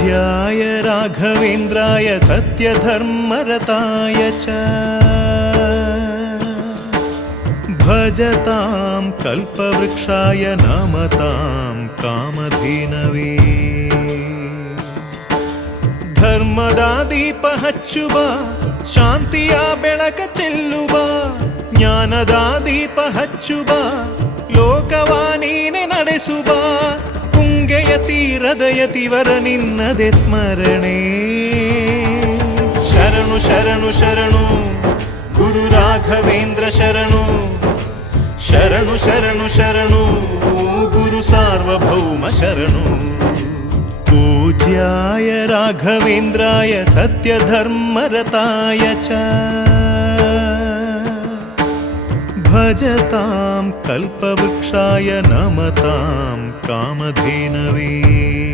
पूज्याय राघवेन्द्राय सत्यधर्मरताय च भजतां कल्पवृक्षाय नमतां कामधेनवे ಧರ್ಮದ ದೀಪ ಹಚ್ಚುವ ಶಾಂತಿಯ ಬೆಳಕ ಚೆಲ್ಲುವ ಜ್ಞಾನದ ದೀಪ ಹಚ್ಚುವ ಲೋಕವ ನೀನೆ ನಡೆಸುವ ತುಂಗೆಯ ತೀರದ ಯತಿವರ ನಿನ್ನದೆ ಸ್ಮರಣೆ ಶರಣು ಶರಣು ಶರಣು ಗುರು ರಾಘವೇಂದ್ರ ಶರಣು ಶರಣು ಶರಣು ಶರಣು ಗುರು ಸಾರ್ವಭೌಮ ಶರಣು पूज्याय राघवेन्द्राय सत्यधर्मरताय च भजतां कल्पवृक्षाय नमतां कामधेनवे